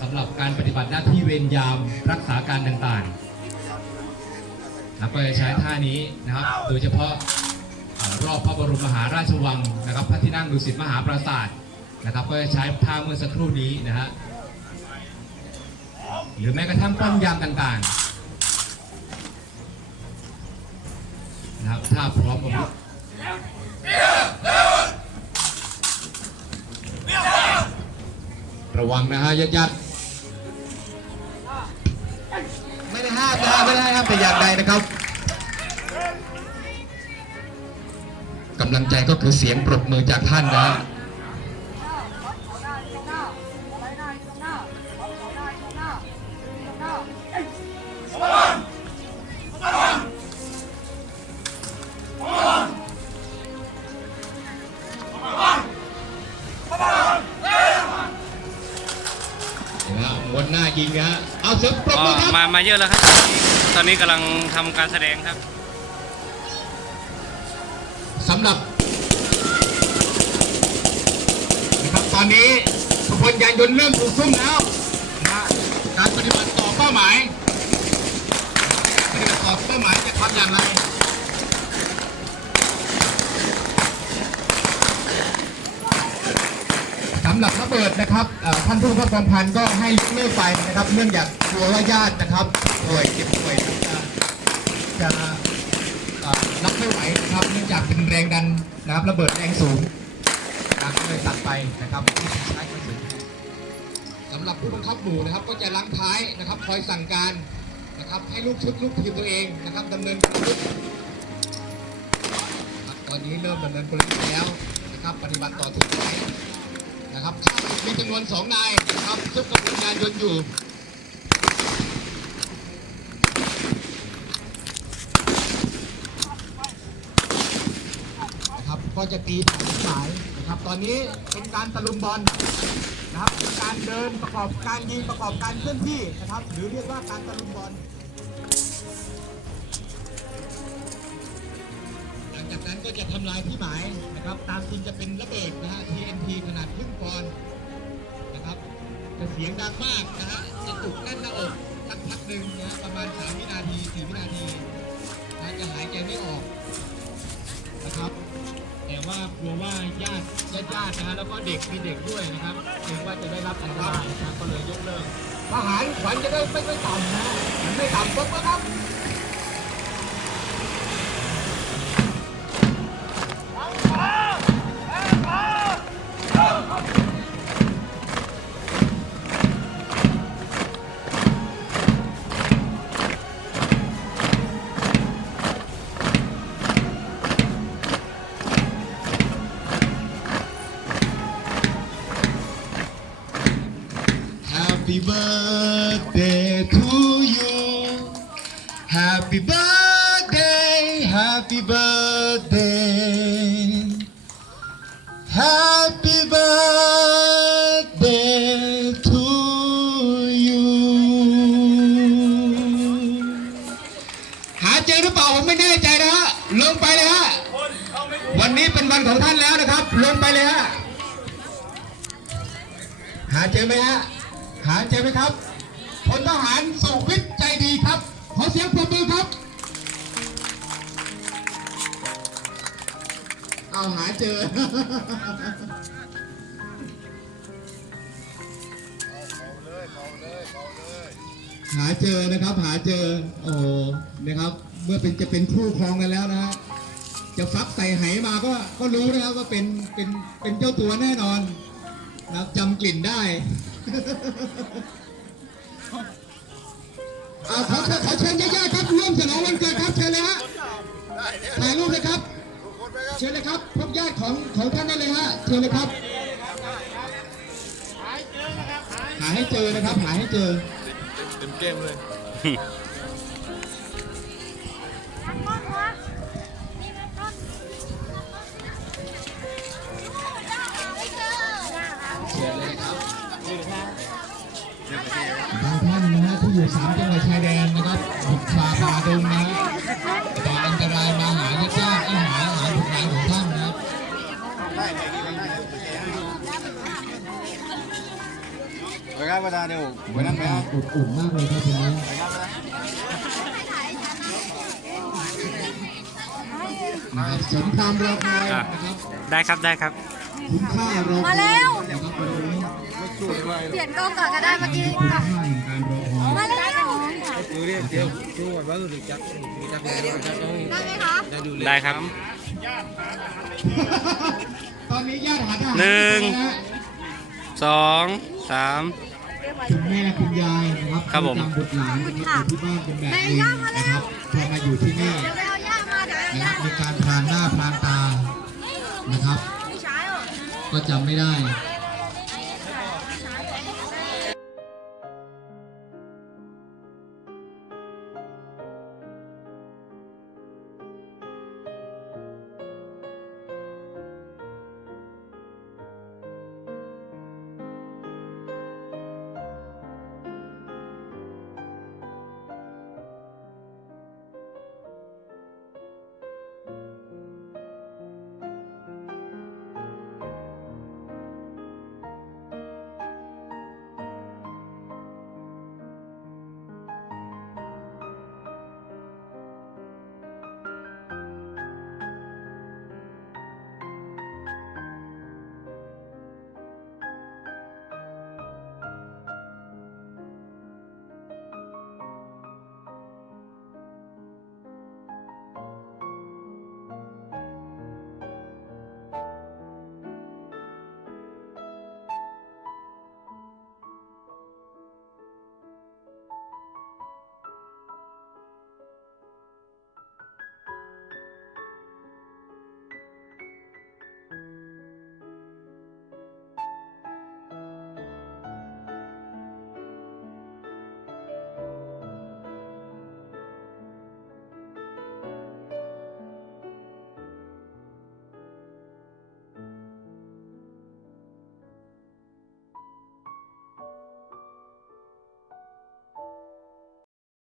สำหรับการปฏิบัติหน้าที่เวรยามรักษาการต่างๆนะครับก็จะใช้ท่านี้นะครับ โดยเฉพาะรอบพระบรมมหาราชวังนะครับ พระที่นั่งดุสิตมหาปราสาทนะครับ ก็จะใช้ท่าเมื่อสักครู่นี้นะฮะหรือแม้กระทั่งป้อมยามต่างๆนะครับถ้าพร้อมอาวุธระวังนะฮะญาติญ ไม่ได้ห้ามแต่อย่างใดนะครับกำลังใจก็คือเสียงปรบมือจากท่านนะฮะนะฮะม้วนหน้ายิงนะฮะเอาเสียงปรบมือครับ มา มาเยอะแล้วครับ ตอนนี้กำลังทำการแสดงครับ สำหรับนะครับตอนนี้ขบวนยานยนต์เริ่มถูกซุ่มแล้วนะการปฏิบัติต่อเป้าหมายปฏิบัติต่อเป้าหมายจะทำอย่างไรสำ หรับระเบิดนะครับท่านผู้ข้ากองพันก็ให้ยกเลิกไปนะครับ เนื่องจากกลัวว่าญาตินะครับป่วยเจ็บป่วยจะจะรับไม่ไหวนะครับ เนื่องจากเป็นแรงดันนะครับ ระเบิดแรงสูงนะครับก็เลยตัดไปนะครับสำหรับผู้บังคับหมู่นะครับ ก็จะล้างท้ายนะครับ คอยสั่งการนะครับให้ลูกชุดลูกทีมตัวเองนะครับดำเนินตอนนี้เริ่มดำเนินกลยุทธ์แล้วนะครับ ปฏิบัติต่อทุกฝ่าย นะครับมีจำนวนสองนายนะครับซุ่มกำลังงานยนต์อยู่นะครับก็จะตีผ่านสายนะครับ ตอนนี้เป็นการตะลุมบอลนะครับการเดินประกอบการยิงประกอบการเคลื่อนที่นะครับ หรือเรียกว่าการตะลุมบอล ก็จะทำลายที่หมายนะครับ ตามจริงจะเป็นระเบิดนะฮะ TNT ขนาดครึ่งปอนด์นะครับ จะเสียงดังมากนะฮะจะจุกแน่นหน้าอกสักพักหนึ่งนะฮะประมาณ 3 วินาที 4 วินาทีนะจะหายใจไม่ออกนะครับ แต่ว่ากลัวว่าญาติญาติญาตินะฮะแล้วก็เด็กมีเด็กด้วยนะครับเกรงว่าจะได้รับอันตรายนะครับก็เลยยกเลิกทหารขวัญจะได้ไม่ไม่ต่ำนะไม่ต่ำปุ๊บนะครับ Happy birthday to you Happy birthday Happy birthday Happy birthday to you หาเจอหรือเปล่าผมไม่แน่ใจนะฮะลงไปเลยฮะวันนี้เป็นวันของท่านแล้วนะครับ ลงไปเลยฮะหาเจอไหมฮะ หาเจอไหมครับพลทหารสุวิทย์ใจดีครับ ขอเสียงปรบมือครับ เอาหาเจอ หาเจอนะครับ หาเจอ โอ้โหนะครับ เมื่อเป็นจะเป็นคู่ครองกันแล้วนะฮะ จะฟักใส่ไหมาก็ ก็รู้นะครับว่าเป็น เป็น เป็นเจ้าตัวแน่นอนนะครับจำกลิ่นได้ อ่าขอเชิญขอเชิญญาติๆครับร่วมฉลองวันเกิดครับเชิญเลยฮะถ่ายรูปเลยครับ เชิญเลยครับพบญาติของของท่านได้เลยฮะเชิญเลยครับ หาให้เจอนะครับหาให้เจอ เต็มเกมเลย บางท่านนะฮะที่อยู่สามจังหวัดชายแดนนะครับบุกฝ่าป่าดงนะฮะต่ออันตรายมาหาญาติๆที่หาหาบุตรหลานของท่านนะครับไปครับประธานเดี๋ยวไปนั่งไปอบอุ่นมากเลยครับทีนี้ไปครับนะครับสมคามรอคอยอะนะครับได้ครับได้ครับ คุณค่ารอคอย มาแล้วนะครับวันนี้ เปลี่ยนกล้องก่อนก็ได้เมื่อกี้คุณค่าแห่งการรอคอยมาแล้วดูดิเดี๋ยวดูก่อนว่าดูจักจักแล้วจักต้องได้ไหมคะได้ดูได้ครับตอนนี้ญาติหาทหารหนึ่งนะฮะสองสามคุณแม่คุณยายนะครับครับผมที่จำบุตรหลานนะครับอยู่ที่บ้านเป็นแบบนี้นะครับพอมาอยู่ที่นี่เดี๋ยวไปเอาย่ามาเดี๋ยวเอานะคย่ารับมีการพรางหน้าพรางตานะครับไม่ใช่หรอก็จำไม่ได้